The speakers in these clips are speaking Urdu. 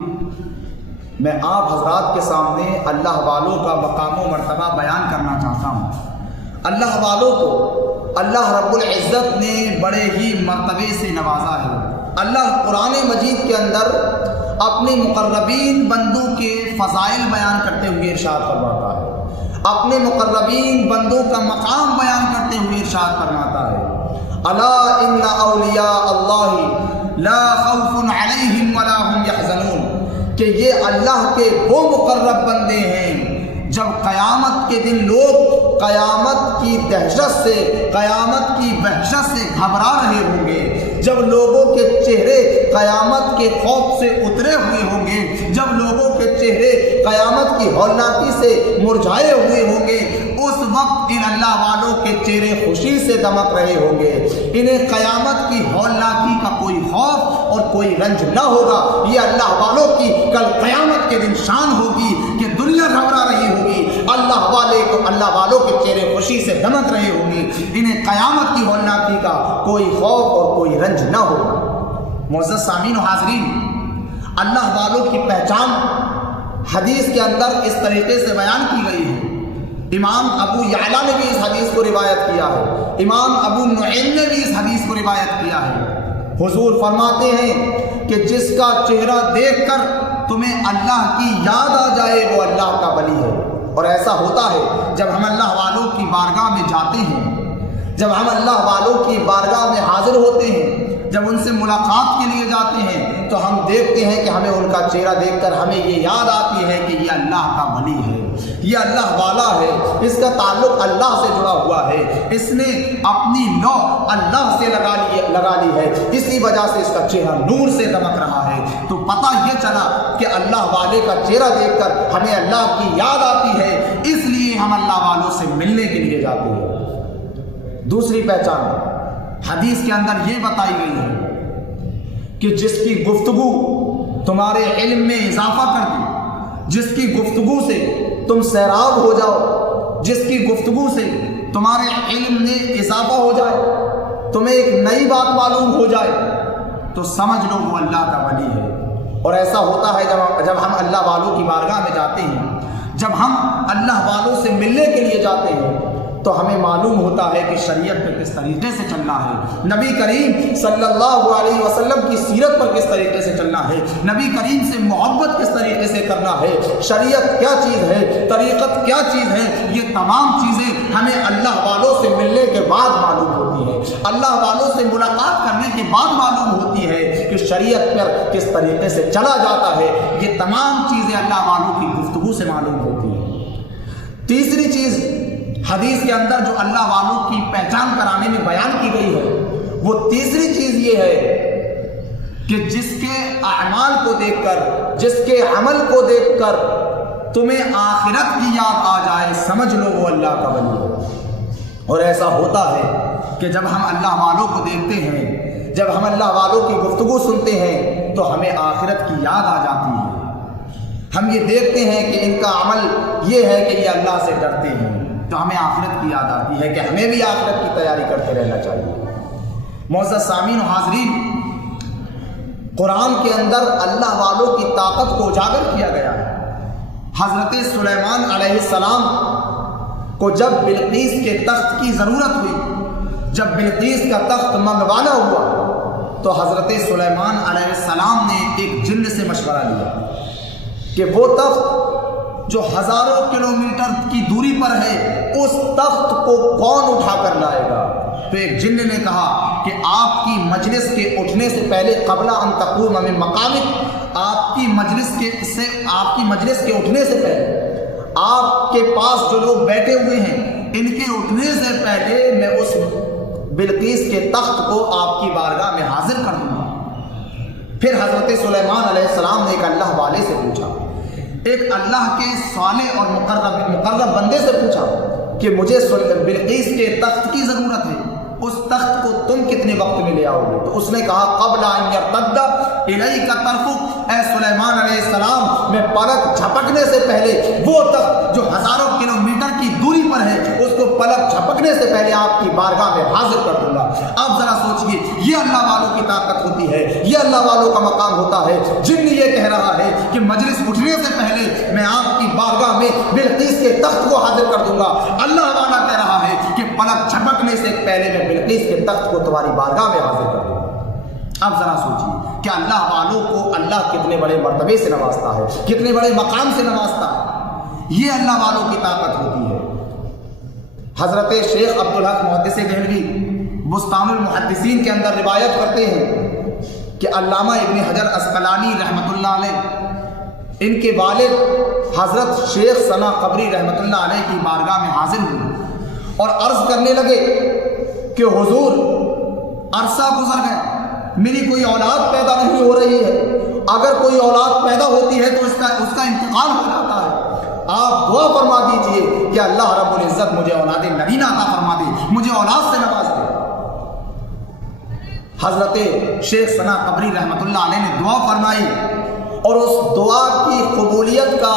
میں آپ حضرات کے سامنے اللہ والوں کا مقام و مرتبہ بیان کرنا چاہتا ہوں۔ اللہ والوں کو اللہ رب العزت نے بڑے ہی مرتبے سے نوازا ہے۔ اللہ قرآن مجید کے اندر اپنے مقربین بندوں کے فضائل بیان کرتے ہوئے ارشاد فرماتا ہے، اپنے مقربین بندوں کا مقام بیان کرتے ہوئے ارشاد فرماتا ہے، الا ان اولیاء اللہ لا خوف علیہم ولا هم یحزنون، کہ یہ اللہ کے وہ مقرب بندے ہیں جب قیامت کے دن لوگ قیامت کی دہشت سے، قیامت کی وحشت سے گھبرا رہے ہوں گے، جب لوگوں کے چہرے قیامت کے خوف سے اترے ہوئے ہوں گے، جب لوگوں کے چہرے قیامت کی ہولناکی سے مرجھائے ہوئے ہوں گے، اس وقت ان اللہ والوں کے چہرے خوشی سے دمک رہے ہوں گے۔ انہیں قیامت کی ہولناکی کا کوئی خوف اور کوئی رنج نہ ہوگا۔ یہ اللہ والوں کی کل قیامت کے دن شان ہوگی کہ دنیا گھبرا رہی ہوگی، اللہ والوں کے چہرے خوشی سے دمک رہے ہوں گے، انہیں قیامت کی ہولناکی کا کوئی خوف اور کوئی رنج نہ ہوگا۔ معزز سامعین و حاضرین، اللہ والوں کی پہچان حدیث کے اندر اس طریقے سے بیان کی گئی ہے۔ امام ابو یعلا نے بھی اس حدیث کو روایت کیا ہے، امام ابو نعیم نے بھی اس حدیث کو روایت کیا ہے۔ حضور فرماتے ہیں کہ جس کا چہرہ دیکھ کر تمہیں اللہ کی یاد آ جائے وہ اللہ کا ولی ہے۔ اور ایسا ہوتا ہے جب ہم اللہ والوں کی بارگاہ میں جاتے ہیں، جب ہم اللہ والوں کی بارگاہ میں حاضر ہوتے ہیں، جب ان سے ملاقات کے لیے جاتے ہیں، تو ہم دیکھتے ہیں کہ ہمیں ان کا چہرہ دیکھ کر ہمیں یہ یاد آتی ہے کہ یہ اللہ کا ولی ہے، یہ اللہ والا ہے، اس کا تعلق اللہ سے جڑا ہوا ہے، اس نے اپنی لو اللہ سے لگا لی ہے، اسی وجہ سے اس کا چہرہ نور سے دمک رہا ہے۔ تو پتہ یہ چلا کہ اللہ والے کا چہرہ دیکھ کر ہمیں اللہ کی یاد آتی ہے، اس لیے ہم اللہ والوں سے ملنے کے لیے جاتے ہیں۔ دوسری پہچان حدیث کے اندر یہ بتائی گئی ہے کہ جس کی گفتگو تمہارے علم میں اضافہ کر دے، جس کی گفتگو سے تم سیراب ہو جاؤ، جس کی گفتگو سے تمہارے علم میں اضافہ ہو جائے، تمہیں ایک نئی بات معلوم ہو جائے، تو سمجھ لو وہ اللہ کا ولی ہے۔ اور ایسا ہوتا ہے جب ہم اللہ والوں کی بارگاہ میں جاتے ہیں، جب ہم اللہ والوں سے ملنے کے لیے جاتے ہیں، تو ہمیں معلوم ہوتا ہے کہ شریعت پہ کس طریقے سے چلنا ہے، نبی کریم صلی اللہ علیہ وسلم کی سیرت پر کس طریقے سے چلنا ہے، نبی کریم سے محبت کس طریقے سے کرنا ہے، شریعت کیا چیز ہے، طریقت کیا چیز ہے، یہ تمام چیزیں ہمیں اللہ والوں سے ملنے کے بعد معلوم ہوتی ہیں، اللہ والوں سے ملاقات کرنے کے بعد معلوم ہوتی ہے کہ شریعت پر کس طریقے سے چلا جاتا ہے۔ یہ تمام چیزیں اللہ والوں کی گفتگو سے معلوم ہوتی ہیں۔ تیسری چیز حدیث کے اندر جو اللہ والوں کی پہچان کرانے میں بیان کی گئی ہے، وہ تیسری چیز یہ ہے کہ جس کے اعمال کو دیکھ کر، جس کے عمل کو دیکھ کر تمہیں آخرت کی یاد آ جائے، سمجھ لو وہ اللہ کا ولی ہے۔ اور ایسا ہوتا ہے کہ جب ہم اللہ والوں کو دیکھتے ہیں، جب ہم اللہ والوں کی گفتگو سنتے ہیں، تو ہمیں آخرت کی یاد آ جاتی ہے۔ ہم یہ دیکھتے ہیں کہ ان کا عمل یہ ہے کہ یہ اللہ سے ڈرتے ہیں، تو ہمیں آخرت کی یاد آتی ہے کہ ہمیں بھی آخرت کی تیاری کرتے رہنا چاہیے۔ معزز سامعین و حاضرین، قرآن کے اندر اللہ والوں کی طاقت کو اجاگر کیا گیا ہے۔ حضرت سلیمان علیہ السلام کو جب بلقیس کے تخت کی ضرورت ہوئی، جب بلقیس کا تخت منگوانا ہوا، تو حضرت سلیمان علیہ السلام نے ایک جن سے مشورہ لیا کہ وہ تخت جو ہزاروں کلومیٹر کی دوری پر ہے، اس تخت کو کون اٹھا کر لائے گا؟ تو ایک جن نے کہا کہ آپ کی مجلس کے اٹھنے سے پہلے، قبل ان تقوم من مقامک، آپ کی مجلس کے اٹھنے سے پہلے، آپ کے پاس جو لوگ بیٹھے ہوئے ہیں، ان کے اٹھنے سے پہلے میں اس بلقیس کے تخت کو آپ کی بارگاہ میں حاضر کر دوں گا۔ پھر حضرت سلیمان علیہ السلام نے ایک اللہ والے سے پوچھا، ایک اللہ کے صالح اور مقرب بندے سے پوچھا کہ مجھے بلقیس کے تخت کی ضرورت ہے، اس تخت کو تم کتنے وقت میں لے آؤ گے؟ تو اس نے کہا قبل ان یرتد الیک طرفک، اے سلیمان علیہ السلام، میں پلک جھپکنے سے پہلے وہ تخت جو ہزاروں کلومیٹر کی دوری پر ہے، اس کو پلک جھپکنے سے پہلے آپ کی بارگاہ میں حاضر کر دوں گا۔ آپ ذرا سوچئے، یہ اللہ والوں کی طاقت ہوتی ہے، یہ اللہ والوں کا مقام ہوتا ہے۔ جن یہ کہہ رہا ہے کہ مجلس اٹھنے سے پہلے میں آپ کی بارگاہ میں بلقیس کے تخت کو حاضر کر دوں گا۔ اللہ والا کہہ رہا ہے کہ پلک جھپکنے سے پہلے میں بلقیس کے تخت کو تمہاری بارگاہ میں حاضر کر دوں گا۔ اب ذرا سوچیے کہ اللہ والوں کو اللہ کتنے بڑے مرتبے سے نوازتا ہے، کتنے بڑے مقام سے نوازتا ہے۔ یہ اللہ والوں کی طاقت ہوتی ہے۔ حضرت شیخ عبدالحق محدث دہلوی بستان المحدثین کے اندر روایت کرتے ہیں کہ علامہ ابن حجر عسقلانی رحمۃ اللہ علیہ ان کے والد حضرت شیخ ثنا قبری رحمۃ اللہ علیہ کی بارگاہ میں حاضر ہوئے اور عرض کرنے لگے کہ حضور عرصہ گزر گیا، میری کوئی اولاد پیدا نہیں ہو رہی ہے، اگر کوئی اولاد پیدا ہوتی ہے تو اس کا انتقال ہو جاتا ہے، آپ دعا فرما دیجئے کہ اللہ رب العزت مجھے اولاد نرینہ عطا فرما دے، مجھے اولاد سے نواز دے۔ حضرت شیخ ثنا قبری رحمۃ اللہ علیہ نے دعا فرمائی اور اس دعا کی قبولیت کا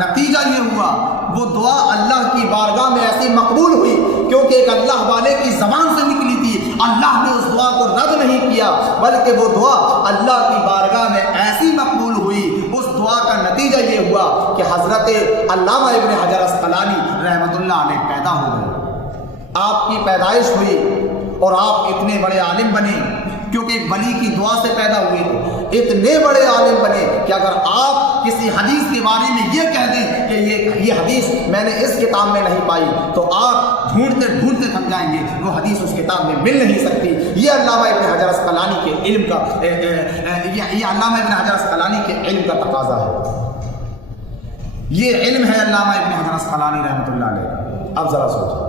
نتیجہ یہ ہوا، وہ دعا اللہ کی بارگاہ میں ایسی مقبول ہوئی کیونکہ ایک اللہ والے کی زبان سے نکلی تھی، اللہ نے اس دعا کو رد نہیں کیا بلکہ وہ دعا اللہ کی بارگاہ میں ایسی مقبول ہوئی۔ اس دعا کا نتیجہ یہ ہوا کہ حضرت علامہ ابن حجر عسقلانی رحمۃ اللہ علیہ پیدا ہو گئے، آپ کی پیدائش ہوئی اور آپ اتنے بڑے عالم بنے کیونکہ ایک ولی کی دعا سے پیدا ہوئے تھے، اتنے بڑے عالم بنے کہ اگر آپ کسی حدیث کے بارے میں یہ کہہ دیں کہ یہ حدیث میں نے اس کتاب میں نہیں پائی تو آپ ڈھونڈتے ڈھونڈتے تھک جائیں گے، وہ حدیث اس کتاب میں مل نہیں سکتی۔ یہ علامہ ابن حجر عسقلانی کے علم کا یہ علامہ ابن حجر عسقلانی کے علم کا تقاضا ہے، یہ علم ہے علامہ ابن حجر عسقلانی رحمۃ اللہ علیہ۔ اب ذرا سوچیں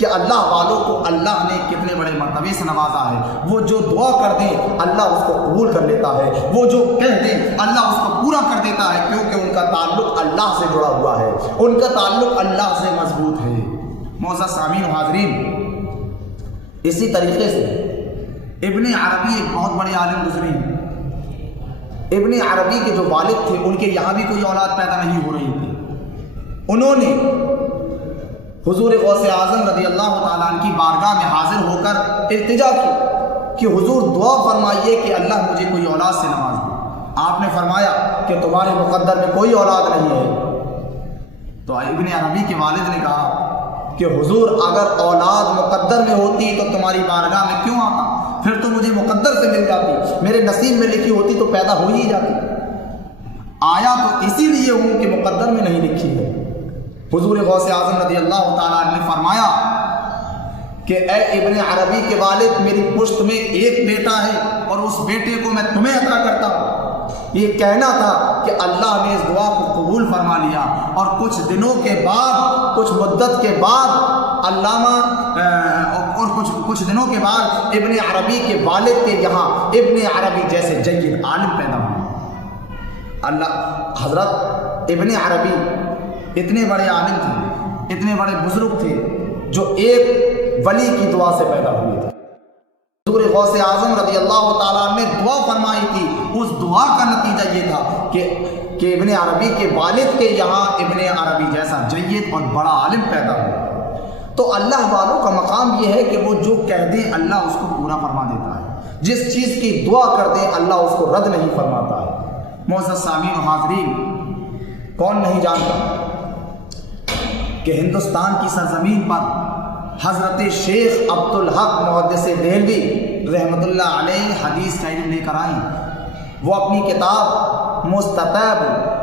کہ اللہ والوں کو اللہ نے کتنے بڑے مرتبے سے نوازا ہے۔ وہ جو دعا کر دیں اللہ اس کو قبول کر لیتا ہے، وہ جو کہہ دیں اللہ اس کو پورا کر دیتا ہے کیونکہ ان کا تعلق اللہ سے جڑا ہوا ہے، ان کا تعلق اللہ سے مضبوط ہے۔ معزز سامعین و حاضرین، اسی طریقے سے ابن عربی ایک بہت بڑے عالم گزرے ہیں۔ ابن عربی کے جو والد تھے ان کے یہاں بھی کوئی اولاد پیدا نہیں ہو رہی تھی، انہوں نے حضور غوث اعظم رضی اللہ تعالیٰ عنہ کی بارگاہ میں حاضر ہو کر التجا کی کہ حضور دعا فرمائیے کہ اللہ مجھے کوئی اولاد سے نواز دے۔ آپ نے فرمایا کہ تمہارے مقدر میں کوئی اولاد نہیں ہے۔ تو ابن عربی کے والد نے کہا کہ حضور اگر اولاد مقدر میں ہوتی تو تمہاری بارگاہ میں کیوں آتا، پھر تو مجھے مقدر سے مل جاتی، میرے نصیب میں لکھی ہوتی تو پیدا ہو ہی جاتی، آیا تو اسی لیے ہوں کہ مقدر میں نہیں لکھی ہے۔ حضور غوث اعظم رضی اللہ تعالیٰ عنہ نے فرمایا کہ اے ابن عربی کے والد، میری پشت میں ایک بیٹا ہے اور اس بیٹے کو میں تمہیں عطا کرتا ہوں۔ یہ کہنا تھا کہ اللہ نے اس دعا کو قبول فرما لیا اور کچھ دنوں کے بعد، کچھ مدت کے بعد علامہ اور کچھ دنوں کے بعد ابن عربی کے والد کے یہاں ابن عربی جیسے جید عالم پیدا ہوئے۔ اللہ حضرت ابن عربی اتنے بڑے عالم تھے، اتنے بڑے بزرگ تھے جو ایک ولی کی دعا سے پیدا ہوئے تھے۔ حضور غوث اعظم رضی اللہ تعالیٰ نے دعا فرمائی تھی، اس دعا کا نتیجہ یہ تھا کہ ابن عربی کے والد کے یہاں ابن عربی جیسا جید اور بڑا عالم پیدا ہوا۔ تو اللہ والوں کا مقام یہ ہے کہ وہ جو کہہ دیں اللہ اس کو پورا فرما دیتا ہے، جس چیز کی دعا کر دیں اللہ اس کو رد نہیں فرماتا ہے۔ معزز سامعین و حاضرین، کون نہیں جانتا کہ ہندوستان کی سرزمین پر حضرت شیخ عبدالحق محدث دہلوی رحمۃ اللہ علیہ حدیث کا علم لے کر آئیں۔ وہ اپنی کتاب مستطاب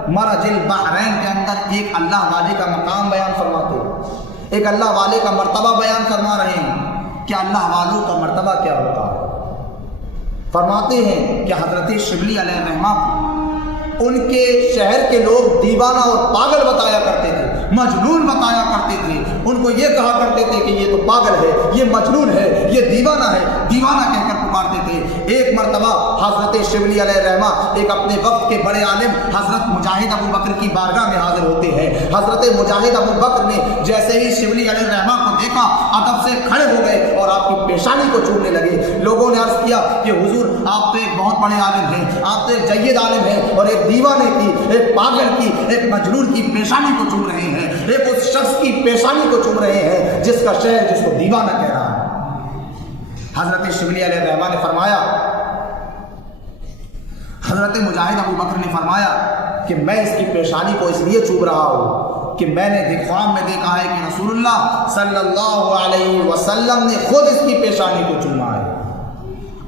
مرج البحرین کے اندر ایک اللہ والے کا مقام بیان فرماتے، ایک اللہ والے کا مرتبہ بیان فرما رہے ہیں کہ اللہ والوں کا مرتبہ کیا ہوتا ہے۔ فرماتے ہیں کہ حضرت شبلی علیہ الرحمہ ان کے شہر کے لوگ دیوانہ اور پاگل بتایا کرتے تھے، مجنون بتایا کرتے تھے، ان کو یہ کہا کرتے تھے کہ یہ تو پاگل ہے، یہ مجنون ہے، یہ دیوانہ ہے، دیوانہ کہہ کر پکارتے تھے۔ ایک مرتبہ حضرت شبلی علیہ الرحمہ ایک اپنے وقت کے بڑے عالم حضرت مجاہد ابو بکر کی بارگاہ میں حاضر ہوتے ہیں۔ حضرت مجاہد ابو بکر نے جیسے ہی شبلی علیہ الرحمہ کو دیکھا ادب سے کھڑے ہو گئے اور آپ کی پیشانی کو چومنے لگے۔ لوگوں نے عرض کیا کہ حضور آپ تو ایک بہت بڑے عالم ہیں، آپ تو ایک جید عالم ہیں اور ایک دیوانے کی، ایک پاگل کی، ایک مجنون کی پیشانی کو چوم رہے ہیں، ایک اس شخص کی پیشانی کو چوم رہے ہیں جس کا شہر جس کو دیوانہ کہہ رہا ہے۔ حضرت شبلی علیہ الرحمہ نے فرمایا حضرت مجاہد ابو بکر نے فرمایا کہ میں اس کی پیشانی کو اس لیے چوم رہا ہوں کہ میں نے خواب میں دیکھا ہے کہ رسول اللہ صلی اللہ علیہ وسلم نے خود اس کی پیشانی کو چوما ہے۔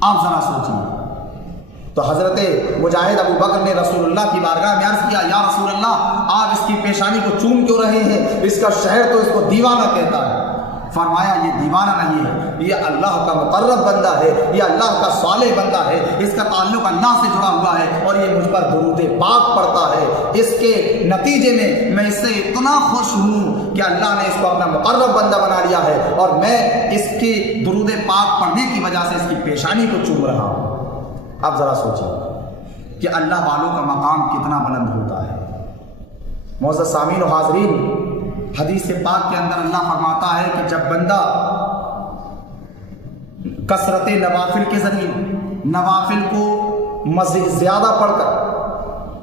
آپ ذرا سوچیے۔ تو حضرت مجاہد ابو بکر نے رسول اللہ کی بارگاہ میں عرض کیا، یا رسول اللہ آپ اس کی پیشانی کو چوم کیوں رہے ہیں؟ اس کا شہر تو اس کو دیوانہ کہتا ہے۔ فرمایا یہ دیوانہ نہیں ہے، یہ اللہ کا مقرب بندہ ہے، یہ اللہ کا صالح بندہ ہے، اس کا تعلق اللہ سے جڑا ہوا ہے اور یہ مجھ پر درود پاک پڑھتا ہے۔ اس کے نتیجے میں اس سے اتنا خوش ہوں کہ اللہ نے اس کو اپنا مقرب بندہ بنا لیا ہے اور میں اس کی درود پاک پڑھنے کی وجہ سے اس کی پیشانی کو چوم رہا ہوں۔ اب ذرا سوچیے کہ اللہ والوں کا مقام کتنا بلند ہوتا ہے۔ معزز سامعین و حاضرین، حدیث پاک کے اندر اللہ فرماتا ہے کہ جب بندہ کثرت نوافل کے ذریعے نوافل کو مزید زیادہ پڑھ کر،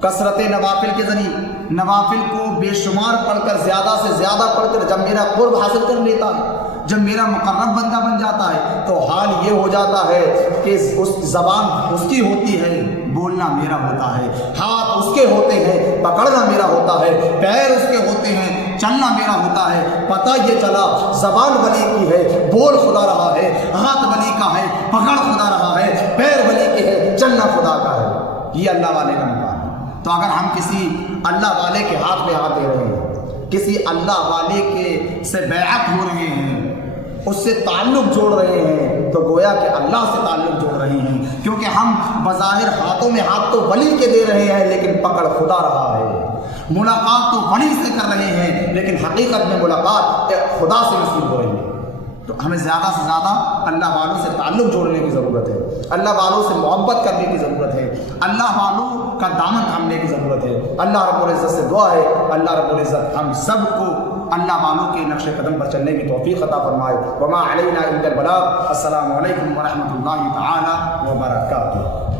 کثرت نوافل کے ذریعے نوافل کو بے شمار پڑھ کر، زیادہ سے زیادہ پڑھ کر جب میرا قرب حاصل کر لیتا ہے، جب میرا مقرب بندہ بن جاتا ہے، تو حال یہ ہو جاتا ہے کہ اس زبان اس کی ہوتی ہے، بولنا میرا ہوتا ہے، ہاتھ اس کے ہوتے ہیں، پکڑنا میرا ہوتا ہے، پیر اس کے ہوتے ہیں، چلنا میرا ہوتا ہے۔ پتہ یہ چلا زبان ولی کی ہے، بول خدا رہا ہے، ہاتھ ولی کا ہے، پکڑ خدا رہا ہے، پیر ولی کے ہے، چلنا خدا کا ہے۔ یہ اللہ والے کا مقام ہے۔ تو اگر ہم کسی اللہ والے کے ہاتھ میں ہاتھ دے رہے ہیں، کسی اللہ والے کے سے بیعت ہو رہے ہیں، اس سے تعلق جوڑ رہے ہیں، تو گویا کہ اللہ سے تعلق جوڑ رہے ہیں، کیونکہ ہم بظاہر ہاتھوں میں ہاتھ تو ولی کے دے رہے ہیں لیکن پکڑ خدا رہا ہے، ملاقات تو ولی سے کر رہے ہیں لیکن حقیقت میں ملاقات خدا سے نصیب ہو رہی ہے۔ تو ہمیں زیادہ سے زیادہ اللہ والوں سے تعلق جوڑنے کی ضرورت ہے، اللہ والوں سے محبت کرنے کی ضرورت ہے، اللہ والوں کا دامن تھامنے کی ضرورت ہے۔ اللہ رب العزت سے دعا ہے اللہ رب العزت ہم سب کو اللہ والوں کے نقش قدم پر چلنے کی توفیق عطا فرمائے۔ وما علینا الا البلاغ۔ السلام علیکم ورحمۃ اللہ تعالی وبرکاتہ۔